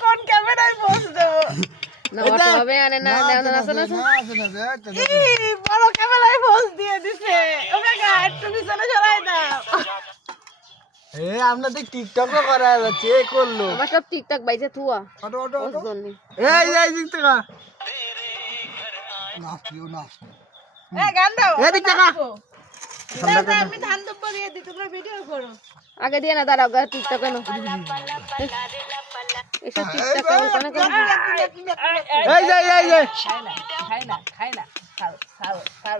কোন ক্যামেরায় বড় বস দিয়ে দিছে একটু পিছনে সরাই দাও এ করা যাচ্ছে এ করল আমার সব টিকটক বাইছে তুয়া অটো অটো ওর জন্য এই এই দিক থেকে এ গান দাও এদিক টাকা। না, না, আমি ধান দুব্ব দিয়ে দিই তোমরা ভিডিও করো আগে দিয়ে না দাঁড়াও গা টিকটক কেন এসব টিকটক কেমন কেন কেন এই যে এই যে খাই না খাই না খাই না খাও খাও খাও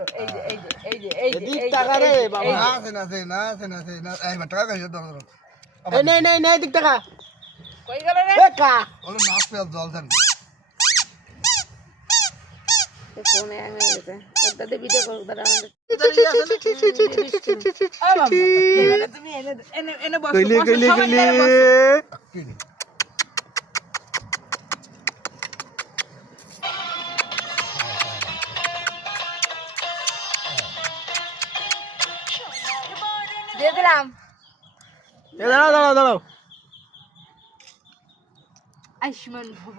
দাঁড়াও দাঁড়াও দাঁড়াও আয়ুষ্মান ভব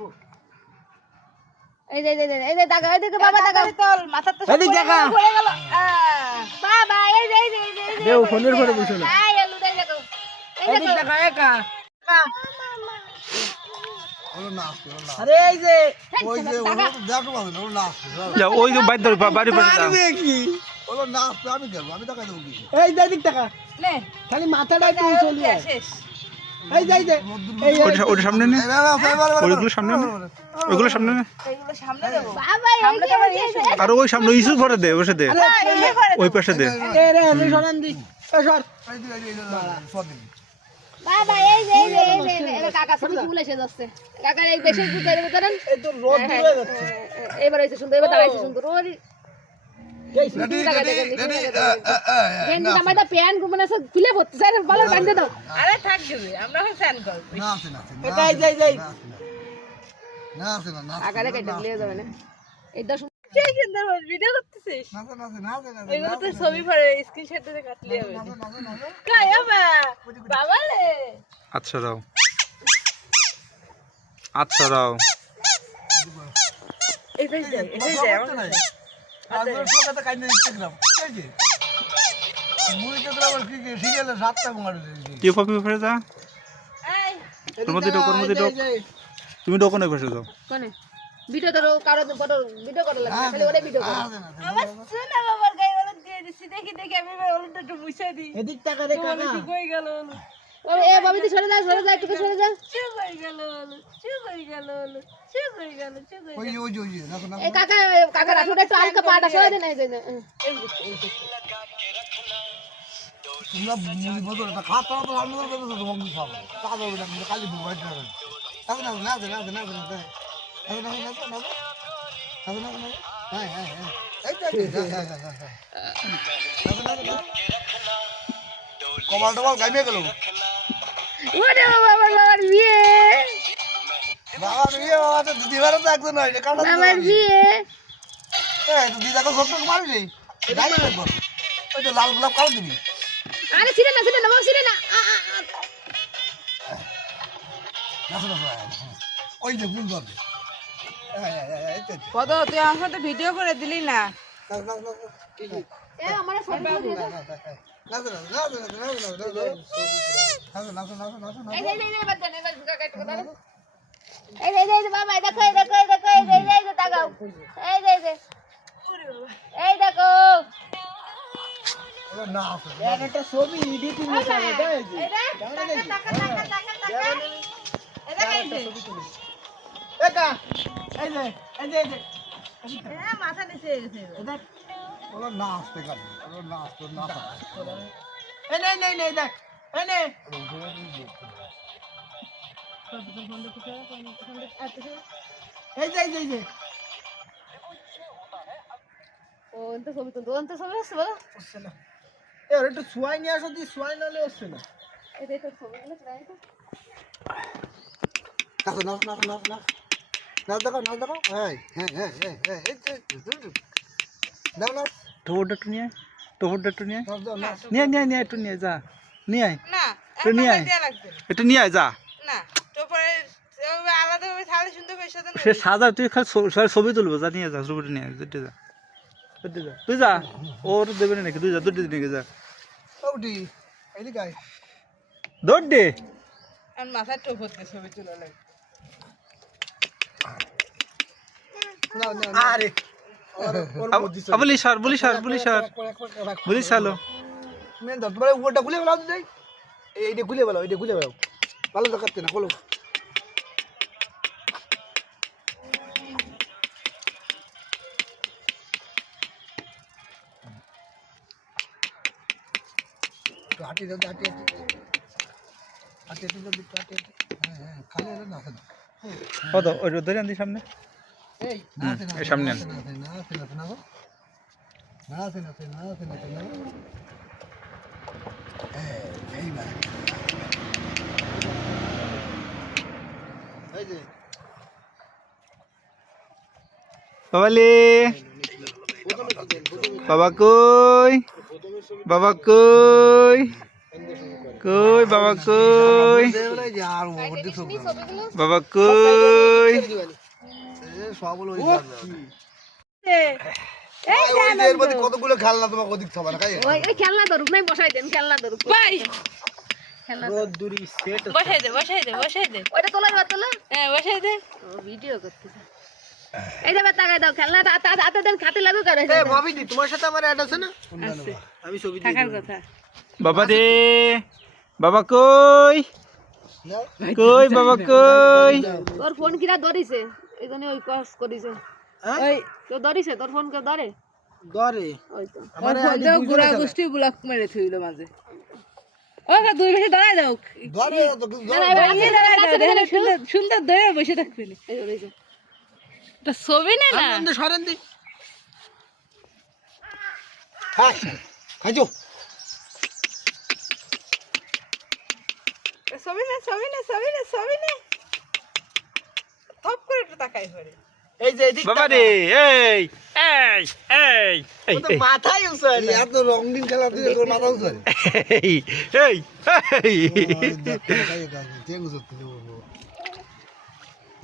এই যে এই যে, এই এই যে দাগা এই দেখো বাবা দাগা তোর মাথার তো এদিক দেখা। পড়ে গেল বাবা এই যে এই যে এই যে, দেও ফোনের পরে বসো না আই আলু দেই দেখো এই দেখো টাকা এ কা আরে এই যে যা ওই যে বাড়ি ধরে বাড়ি পড়ে যা পারবে কি এই যে দিক টাকা নে খালি মাথাটা একটু চলে এই যে এই যে এই যে ওটা ওটা সামনে নে ওইগুলো সামনে নে ওইগুলো সামনে নে দেবো দেবো আর ওই সামনে ইস্যু ভরে দে বসে দে ওই পাশে দে এ রে রে সরান দি এ সর বাবা এই যে এই যে এই যে, কাকা এসে যাচ্ছে কাকা এই বেশি হয়ে এবার সুন্দর এবার দাঁড়াইছে সুন্দর ওর আচ্ছা দাও আচ্ছা দাও এটাই যাই এটাই যাই তুমি ঢোকো না ফেসে যাও। ভিডিও তো কারও ফটো ভিডিও করা লাগে খালি ওরে ভিডিও করো। আমার সোনা বাবার গায়ে হলুদ দিয়ে দিছি দেখি দেখি আমি হলুদটা একটু মুছে দিই। এদিক টাকা রে কাকা। কই গেল হলুদ? এ বাবি তুই সরে যা সরে যা একটু সরে যা। চু কই গেল হলুদ চু গেল হলুদ চু গেল চু কই গেল এই কাকা কাকা একটু হালকা পাটা সরে দে না এই যে হুম। এই কমাল টমাল গাইবে গেল। ওরে বাবা আমার বাবার বিয়ে। বাবা বিয়ে বাবা তো দিদি তো একজন হয় কাটা বাবার বিয়ে। এই তো দিদাকে ছোট্ট মারলি গাইবে একবার। ওই তো লাল গোলাপ কালো দিবি। আরে ছিড়ে না ছিড়ে না বাবা ছিড়ে না। আ, আ, আ। নাচো নাচো ওই যে ফুল ধরবে। কত তুই আমার সাথে ভিডিও করে দিলি না। ছবি এডিটিং মাথা নিচে গেছে ওরা না আসতে কাটে ওরা না আসতে না এই নে নে নে দেখ এই নে এই যে এই যে ও, এনতে ছবি তুলতো, এনতে ছবি আসছে বলো? এ ওর একটু সোয়াই নিয়ে আসো দি সোয়াই নালে হচ্ছে না এই তো ছবিগুলো প্রায় তো। নাচো নাচো নাচো নাচো নাচো দেখো নাচ দেখো হ্যাঁ হ্যাঁ হ্যাঁ হ্যাঁ এই দাও নাচ টোপরটা একটু নিয়ে আয় টোপরটা একটু নিয়ে আয়। নাচ দাও নাচ নিয়ে নিয়ে নিয়ে একটু নিয়ে যা। নিয়ে আয়। না নিয়ে আয়। না। একটু নিয়ে আয় যা। না তো পরে আলাদা সুন্দর করে সাজানো সে সাজা তুই খালি ছবি- তুলবো যা নিয়ে যা ছবিটা নিয়ে আয়, যা। যা। তুই যা ওর দেবে না নাকি তুই যা দুটো নিয়ে যা। ওটি এদিকে আয়। দৌড়। দে আর টোপ হতে ছবি তোলা লাগে বলি বলি বলি বলি সালো মেন তোমার এইটা এইটা ভালো না হাঁটি দাও হাঁটি হাঁটি। হাঁটি হাঁটি হ্যাঁ হ্যাঁ খালি না সামনে? সামনে আন। না না না না না না না আছে না আছে না আছে না আছে না এই এই ভাই এই যে। বাবালি। বাবা কই? বাবা কই? কই বাবা কই? বাবা কই? কতগুলো খেলনা তোমাকে ওদিক থাবা না ওই ওই খেলনা ধরুক নাই বসাই দেন খেলনা ধরুক। ভাই খেলনা রোদ্দুরি সেট বসাই দে বসাই দে বসাই দে। ওইটা তোলা তোলা? হ্যাঁ বসাই দে। ভিডিও করতেছে। এই যাবে তাকাই দাও খেলনাটা হাতে হাতে দেন খাতে লাগুক আর এ ভাবি দি তোমার সাথে আমার অ্যাড আছে না? আমি ছবি দিয়ে থাকার কথা। বাবা দে। বাবা কই? কই বাবা কই? তোর ফোন কিরা ধরিছে। এই জন্য ওই কস করিছে। ওই কেউ ধরিছে? তোর ফোন কেউ ধরে। দরে ওই তো। ফোনটাও গুড়া গোষ্ঠী ব্লক মেরে থইল মাঝে। ও কা দুই বেশি দাঁড়ায় যাও। ধরে সুন্দর সুন্দর ধরে বসে থাকবি এই। এটা ছবি না না? ধরে সরেন দি। হ্যাঁ খাইছো? ছবি না ছবি না ছবি না ছবি না। থপ করে একটু তাকাই এই যে এদিক বাবা রে এই এই এই মাথায় এই এত রঙিন খেলা তুই তোর মাথা এই এই এই। ঠ্যাং উঠতে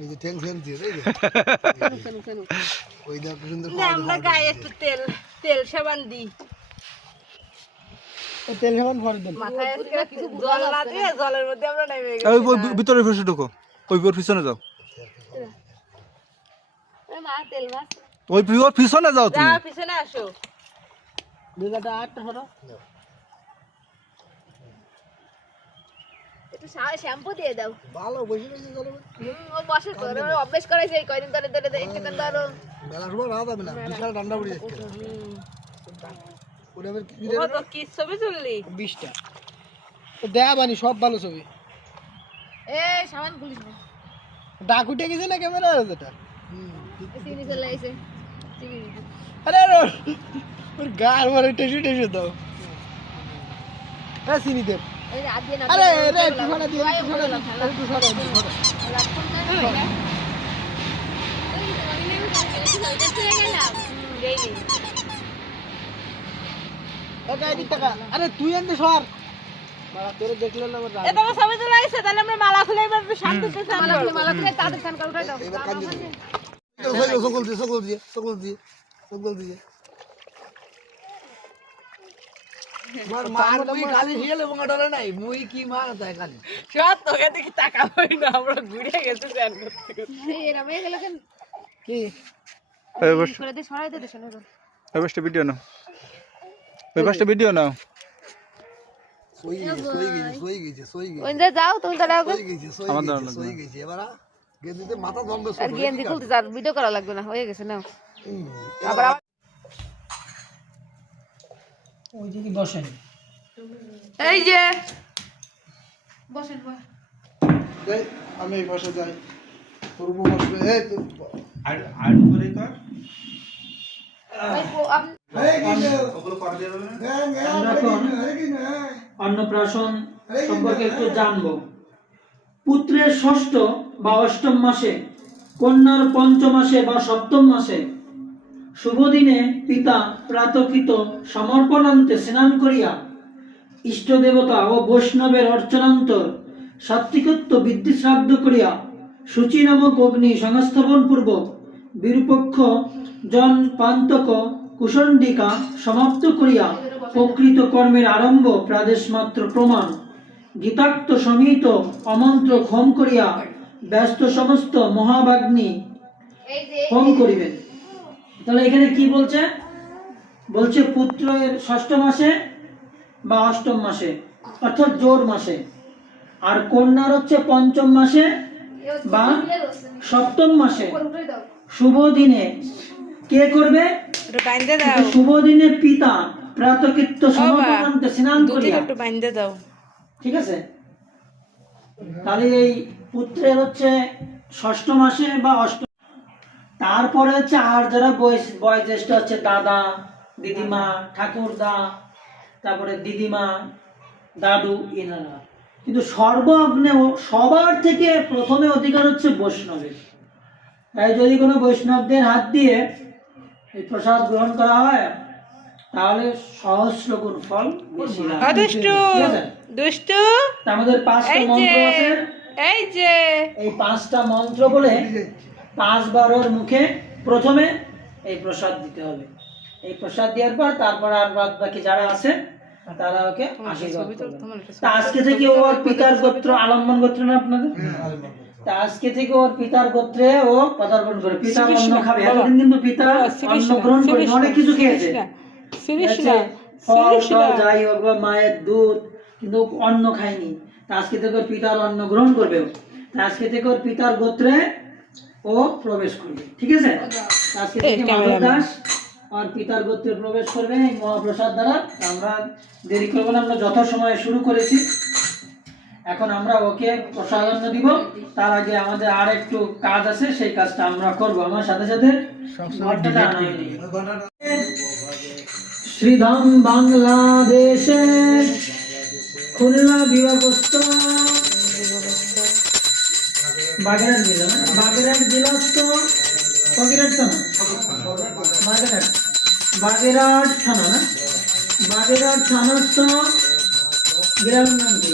যে ঠ্যাং ফ্যাং দিয়ে এই যে শোনো, শোনো। ওই দেখ সুন্দর আমরা গায়ে একটু তেল তেল সাবান দিই। তেল সাবান ভরে দেন। মাথায় জল না দিয়ে জলের মধ্যে আমরা নেমে গেছি ওই ওই ভিতরে ফেসে ঢুকো। ওই পিছনে যাও। ওই ওর পিছনে যাও তুমি। পিছনে আসো। দুটাটা আটটা হলো একটু শ্যাম্পু দিয়ে দাও। ভালো বসে রয়েছে চলো ও বসে তো, ওর অভ্যেস এই কয়দিন ধরে ধরে ধরে ধরো। বেলা সময় রাত হবে না বিশাল ঠান্ডা পড়ে যাচ্ছে। ওটা আবার কি ও কি ছবি তুললি? বিশটা। দেয়া বানি সব ভালো ছবি। এ সাবান খুলিস না। ডাক উঠে গেছে না ক্যামেরা যেটা চিনি চলে আইছে চিনি দিতে। আরে আরে, ওর গার মারে টেসু টেসু দাও। হ্যাঁ চিনি দেব আরে রে একটু দিয়ে একটু একটু তুই আনতে সর। আইছে তাহলে আমরা মালা খুলে এবার একটু মালা খুলে, মালা খুলে তাদের স্নান উঠাই দাও। সকল দিয়ে সকল দিয়ে সকল সকল ভিডিও নাও। ওই ভিডিও নাও। যাও, তুমি আমার মাথা আর গেঞ্জি খুলতে আর ভিডিও করা লাগবে না হয়ে গেছে নাও। আবার আবার- ওই যে কি বসেন? এই যে বসেন। আমি এই পাশে যাই। পূর্ব বসবে এই তো আর আর করে। কর না আমরা এখন অন্নপ্রাশন সম্পর্কে একটু জানব। পুত্রের ষষ্ঠ বা অষ্টম মাসে, কন্যার পঞ্চম মাসে বা সপ্তম মাসে, শুভ দিনে পিতা প্রাতকৃত সমর্পণান্তে স্নান করিয়া ইষ্ট দেবতা ও বৈষ্ণবের অর্চনান্তর সাত্বিকত্ব বৃদ্ধি শ্রাদ্ধ করিয়া সূচি নামক অগ্নি সংস্থাপন পূর্বক বিরূপক্ষ জন পান্তক কুষণ্ডিকা সমাপ্ত করিয়া প্রকৃত কর্মের আরম্ভ প্রাদেশ মাত্র প্রমাণ, গীতাক্ত সমিত অমন্ত্র ক্ষম করিয়া ব্যস্ত সমস্ত মহাবাগ্নি এই যে হোম করিবেন। তাহলে এখানে কি বলছে? বলছে পুত্রের ষষ্ঠ মাসে বা অষ্টম মাসে অর্থাৎ জোর মাসে। আর কন্যার হচ্ছে পঞ্চম মাসে বা সপ্তম মাসে। শুভ দিনে কে করবে? শুভ দিনে পিতা প্রাতকৃত্য সমাপনান্তে স্নান করিয়া। দাও। ঠিক আছে? তাহলে এই পুত্রের হচ্ছে ষষ্ঠ মাসে বা অষ্টম তারপরে হচ্ছে আর যারা বয়স বয়োজ্যেষ্ঠ হচ্ছে দাদা দিদিমা ঠাকুরদা তারপরে দিদিমা দাদু এনারা। কিন্তু সর্বগ্নে সবার থেকে প্রথমে অধিকার হচ্ছে বৈষ্ণবের। তাই যদি কোনো বৈষ্ণবদের হাত দিয়ে এই প্রসাদ গ্রহণ করা হয় তাহলে সহস্র গুণ ফল বেশি আমাদের পাঁচটা মন্ত্র আছে। এই যে। এই পাঁচটা মন্ত্র বলে পাঁচবার ওর মুখে প্রথমে এই প্রসাদ দিতে হবে। এই প্রসাদ দেওয়ার পর তারপর আর বাদ বাকি যারা আছে তারা ওকে আশীর্বাদ করবে। তা আজকে থেকে ওর পিতার গোত্র আলম্বন গোত্র না আপনাদের? তা আজকে থেকে ওর পিতার গোত্রে ও পদার্পণ করে। পিতার অন্ন খাবে। এতদিন কিন্তু পিতা অন্ন গ্রহণ করে অনেক কিছু খেয়েছে। ফল টল যাই হোক বা মায়ের দুধ কিন্তু অন্ন খায়নি। তা আজকে থেকে ওর পিতার অন্ন গ্রহণ করবে তা আজকে থেকে ওর পিতার গোত্রে ও প্রবেশ করবে ঠিক আছে? আজকে থেকে মাধব দাস আর পিতার গোত্রে প্রবেশ করবে এই মহাপ্রসাদ দ্বারা। আমরা দেরি করব না আমরা সময় শুরু করেছি। এখন আমরা ওকে প্রসাদান্ন দিব। তার আগে আমাদের আর একটু কাজ আছে সেই কাজটা আমরা করব। আমার সাথে সাথে। শ্রীধাম বাংলাদেশে খুলনা বিভাগস্থ বাগেরহাট জেলা বাগেরহাট জেলাস্থ ফকিরহাট থানা। বাগেরহাট। বাগেরহাট থানা না? বাগেরহাট থানাস্থ গ্রামের নাম কি?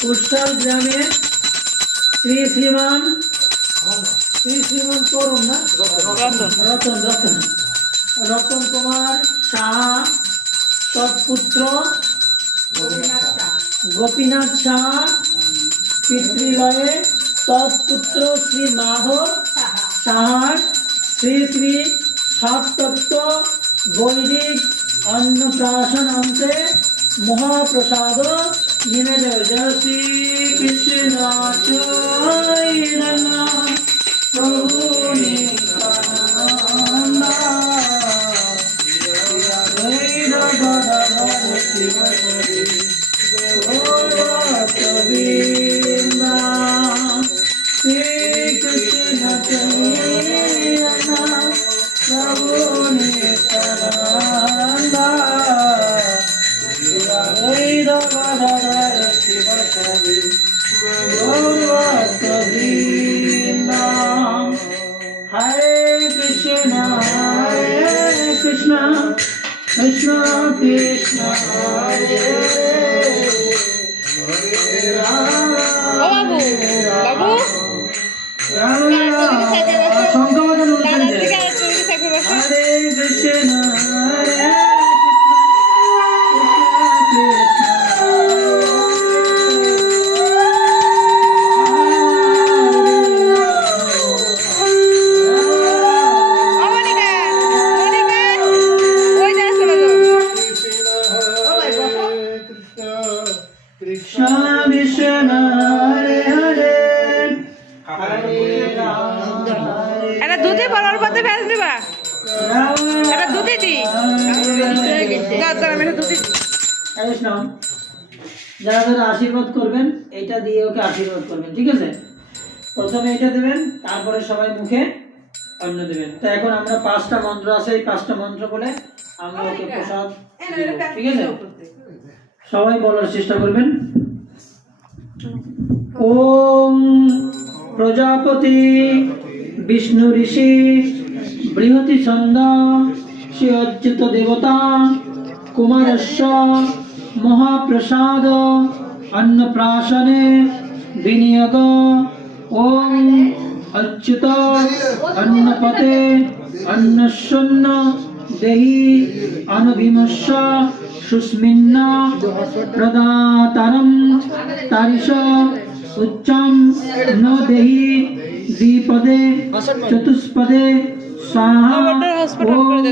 কুষ্টাল গ্রামে শ্রী শ্রীমান শ্রী শ্রীমান তরুণ না? রতন রতন। রতন কুমার সাহা তৎপুত্র গোপীনাথ সাহা পিতৃলয়ে তৎপুত্র শ্রী মাধব সাহার, শ্রী শ্রী সাততত্ত্ব বৈদিক অন্নপ্রাশনান্তে মহাপ্রসাদ নিবেদন। জয় শ্রী কৃষ্ণ প্রভু করবেন ঠিক আছে? প্রথমে এটা দেবেন তারপরে সবাই মুখে অন্ন দেবেন। তো এখন আমরা পাঁচটা মন্ত্র আছে এই পাঁচটা মন্ত্র বলে আমরা ওকে প্রসাদ ঠিক আছে? সবাই বলার চেষ্টা করবেন। ওম প্রজাপতি বিষ্ণু ঋষি বৃহতি ছন্দ শ্রী অচ্যুত দেবতা কুমারস্য মহাপ্রসাদ অন্নপ্রাশনে বিনিয়োগ अच्युत अन्नपते अन्नशून्न देहि अनुभिमश्च सुस्मिन्न प्रदातारं तारिश उच्चं न देहि द्विपदे चतुष्पदे स्वाहा আমারটার হসপিটাল করে দে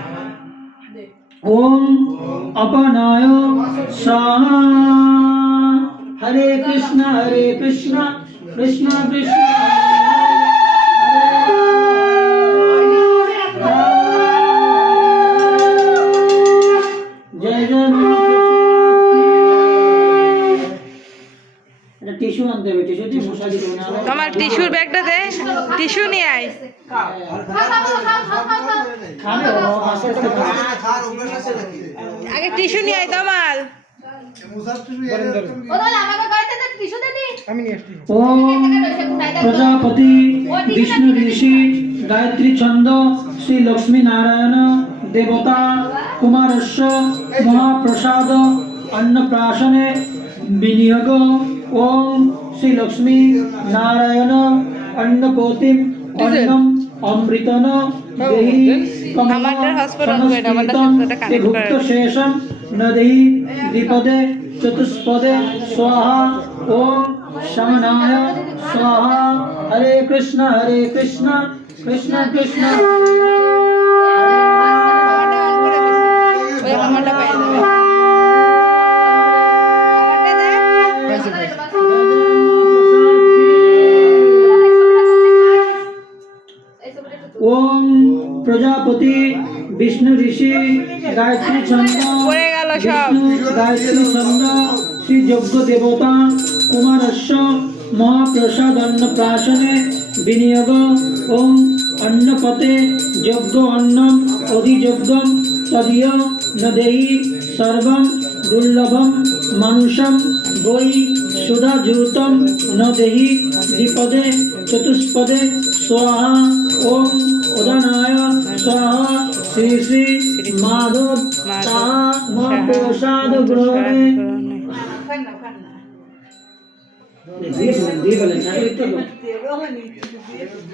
ওম অপনায় সাহা হরে কৃষ্ণ হরে কৃষ্ণ কৃষ্ণ কৃষ্ণ। টিস্যু আনতে হবে টিস্যু দিয়ে মশারি দেবো না তোমার টিস্যুর ব্যাগটা দে, টিস্যু নিয়ে আয় খাও খাও খাও খাও খাও খাও খাও খাবে ও আস্তে আস্তে খাবে। খার অভ্যাস আছে নাকি আগে টিস্যু নিয়ে আয় তমাল। মুসার তুমি এরকম ও তাহলে আমাকে কইতে দে টিস্যু দে দি ওম প্রজাপতি বিষ্ণু ঋষি গায়ত্রী ছন্দ শ্রী লক্ষ্মী অমৃতন হ্যাঁ, দেহি সংস্কৃতম শেষম নদেহি দ্বিপদে চতুষ্পদে স্বাহা ও শমনায়। স্বাহা হরে কৃষ্ণ হরে কৃষ্ণ কৃষ্ণ কৃষ্ণ। প্রজাপতি বিষ্ণু ঋষি গায়ত্রী ছন্দ গায়ত্রী ছন্দ শ্রী যজ্ঞ দেবতা কুমারস্য মহাপ্রসাদ অন্নপ্রাশনে বিনিয়োগ ওম অন্নপতে যজ্ঞ অন্নম অধিযজ্ঞম তদীয় নদেহি সর্বম দুর্লভম মানুষম বৈ সুধাযুতম নদেহি দ্বিপদে চতুষ্পদে স্বাহা ওম উদনায় श्री श्री माधव प्रसाद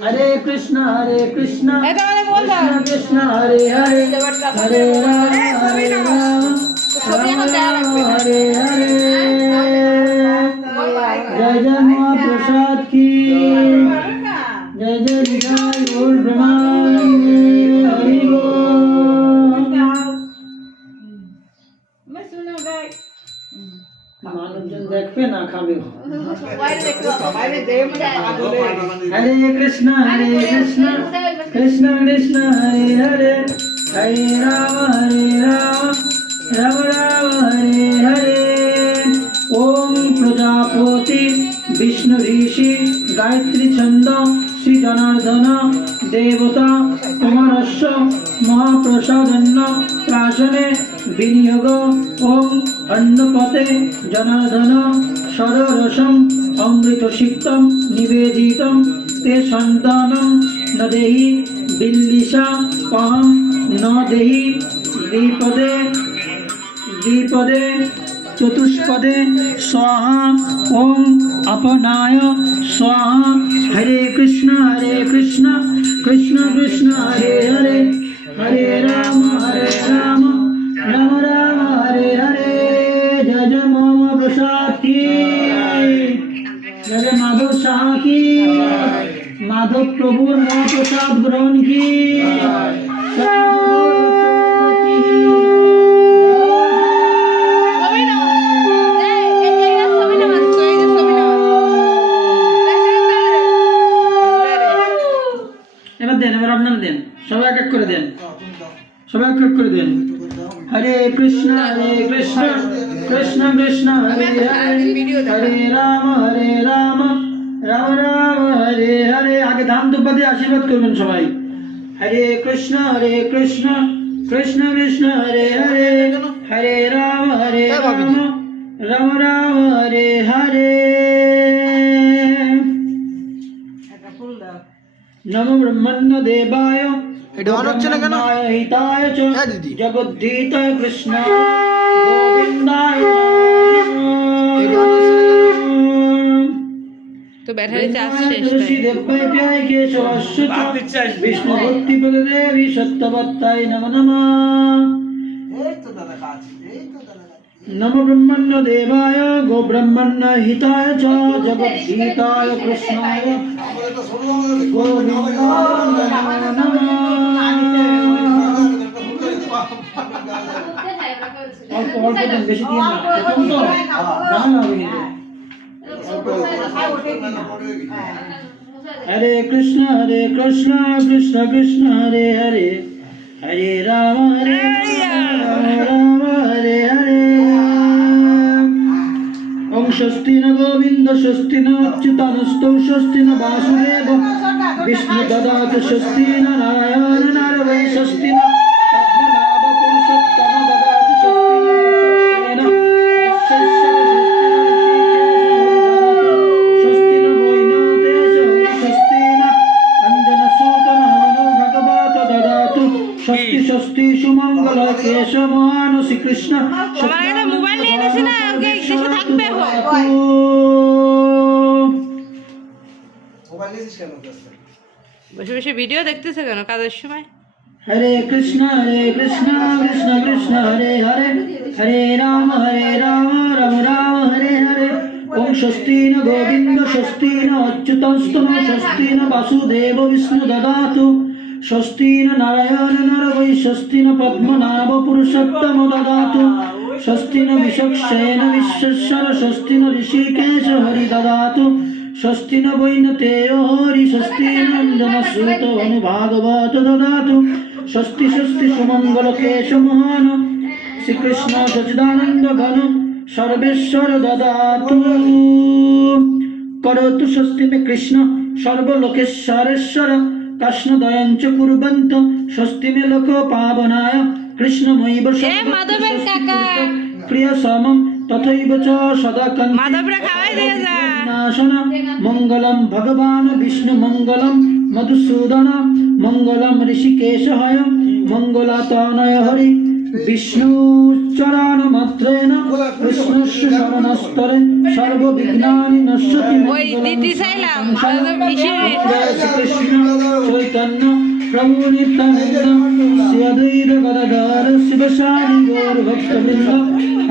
हरे कृष्ण हरे कृष्ण कृष्ण कृष्ण हरे हरे हरे राम हरे हरे जय जय হরে কৃষ্ণ হরে কৃষ্ণ কৃষ্ণ কৃষ্ণ হরে হরে হরে রাম হরে রাম রাম রাম হরে হরে ওম প্রজাপতি বিষ্ণু ঋষি গায়ত্রী ছন্দ শ্রী জনার্দন দেবতা কুমারস্য মহাপ্রসাদন্ন প্রাশনে বিনিয়োগ ওম অন্নপতে জনার্দন সররসম অমৃত সিক্তম নিবেদিতম তে সন্তানম ন দেহি বিল্লিশা পহম ন দেহি দ্বিপদে দ্বিপদে চতুষ্পদে স্বাহা ওম अपनाय स्वाहा हरे कृष्ण हरे कृष्ण कृष्ण कृष्ण हरे हरे हरे राम हरे राम राम মাধব প্রভুর মহাপ্রসাদ গ্রহণ কি আশীর্বাদ করবেন সবাই। হরে কৃষ্ণ হরে কৃষ্ণ কৃষ্ণ কৃষ্ণ হরে হরে হরে রাম হরে রাম রাম রাম হরে হরে। নম ব্রহ্মণ্য দেবায় এটা on হচ্ছে না কেন? হিতায় চ হ্যাঁ কৃষ্ণ গোবিন্দায় এটা on হচ্ছে না তো ব্যাটারি চার্জ শেষ বিষ্ণু ভক্তি দেবী সত্যবত্তায় নম নম। নম ব্রহ্মণ্য দেবায় গো ব্রহ্মণ্য হিতায় চ কৃষ্ণায় নমঃ অল্প অল্প বেশি দিন না প্রথম তো ঝামেলা হবে কিন্তু হরে কৃষ্ণ হরে কৃষ্ণ কৃষ্ণ কৃষ্ণ, হরে হরে। হরে রাম হরে রাম, হরে হরে। ওম স্বস্তি ন গোবিন্দ, স্বস্তি ন অচ্যুতানস্তৌ, স্বস্তি ন বাসুদেব। বিষ্ণু দদাত স্বস্তি ন নারায়ণ নারবৈ স্বস্তি ন দেখতেছে কেন কাজের সময়? হরে কৃষ্ণ হরে কৃষ্ণ কৃষ্ণ কৃষ্ণ, হরে হরে হরে রাম হরে রাম রাম রাম, হরে হরে। ওম স্বস্তি ন গোবিন্দ স্বস্তি ন অচ্যুতস্তম স্বস্তি ন বাসুদেব বিষ্ণু দদাতু। স্বস্তি ন নারায়ণ নর বৈ স্বস্তি ন পদ্মনাভ পুরুষোত্তম দদাতু। স্বস্তি ন বিশ্বক্সেন বিশ্বস্বর স্বস্তি ন ঋষিকেশ হরি দদাতু। স্বস্তি ন বৈনতেয় হরি স্বস্তি নন্দনসূত অনুভাগবত দদাতু। স্বস্তি স্বস্তি সুমঙ্গল কেশ মহান। শ্রীকৃষ্ণ সচিদানন্দ ঘন সর্বেশ্বর দদাতু। করতু স্বস্তি মে কৃষ্ণ সর্বলোকেশ্বরেশ্বর। কৃষ্ণ দয়ঞ্চ কুর্বন্ত স্বস্তি মে লোক পাবনায়। কৃষ্ণমৈব এ মাধবের কাকা। প্রিয় সমম তথৈব চ সদা কন্তি মাধবরা খাওয়াই দিয়ে যা। নাশন মঙ্গলম ভগবান বিষ্ণু মঙ্গলম মধুসূদন। মঙ্গলম ঋষিকেশহয় মঙ্গলাতনয় হরি। বিষ্ণু চরণ মাত্রেন কৃষ্ণস্য শরণস্তরে সর্ববিঘ্নানি নশ্যতি শ্রীকৃষ্ণ চৈতন্য প্রভু নিত্যানন্দ শ্রী অদ্বৈত গদাধর শিবশানি গৌর ভক্তবৃন্দ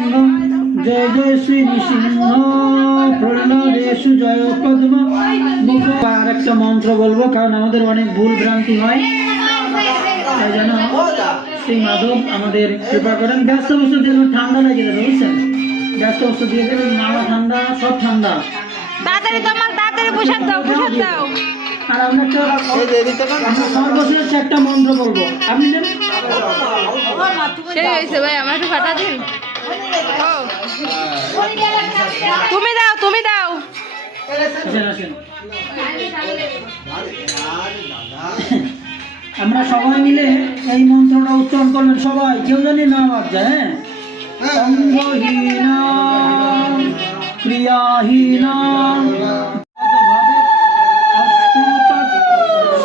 নৃসিংহ জয় জয় শ্রী নৃসিংহ প্রহ্লাদেশু জয় পদ্ম। মুখ আর একটা মন্ত্র বলব কারণ আমাদের অনেক ভুল ভ্রান্তি হয়। তাই যেন শ্রী মাধব আমাদের কৃপা করেন। ব্যস্ত বস্তু দিয়ে ঠান্ডা লাগে যাবে বুঝছেন? ব্যস্ত বস্তু দিয়ে দেবেন মাথা ঠান্ডা সব ঠান্ডা। তাড়াতাড়ি তোমার তাড়াতাড়ি পোশাক দাও পোশাক দাও। আর আমরা একটা সর্বশেষ একটা মন্ত্র বলব। আপনি জানেন? সেই হয়েছে ভাই আমার একটু ফাটা দিন। তুমি দাও তুমি দাও। আমরা সবাই মিলে এই মন্ত্রটা উচ্চারণ করলেন সবাই। কেউ জানি না যায় হ্যাঁ? ক্রিয়াহীনা।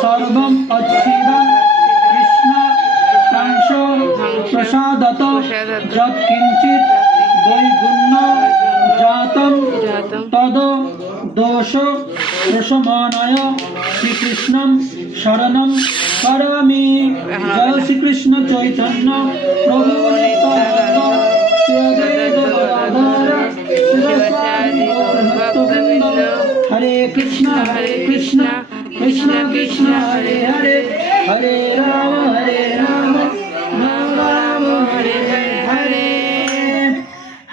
সর্বম কৃষ্ণ প্রসাদত যৎকিঞ্চিত বৈগুণ্য জাতম তদ দোষ প্রশমানায় শ্রীকৃষ্ণম শরণম করমি। জয় শ্রীকৃষ্ণ চৈতন্য। প্রভু। হরে কৃষ্ণ হরে কৃষ্ণ। কৃষ্ণ কৃষ্ণ হরে হরে। হরে রাম হরে রাম। রাম রাম হরে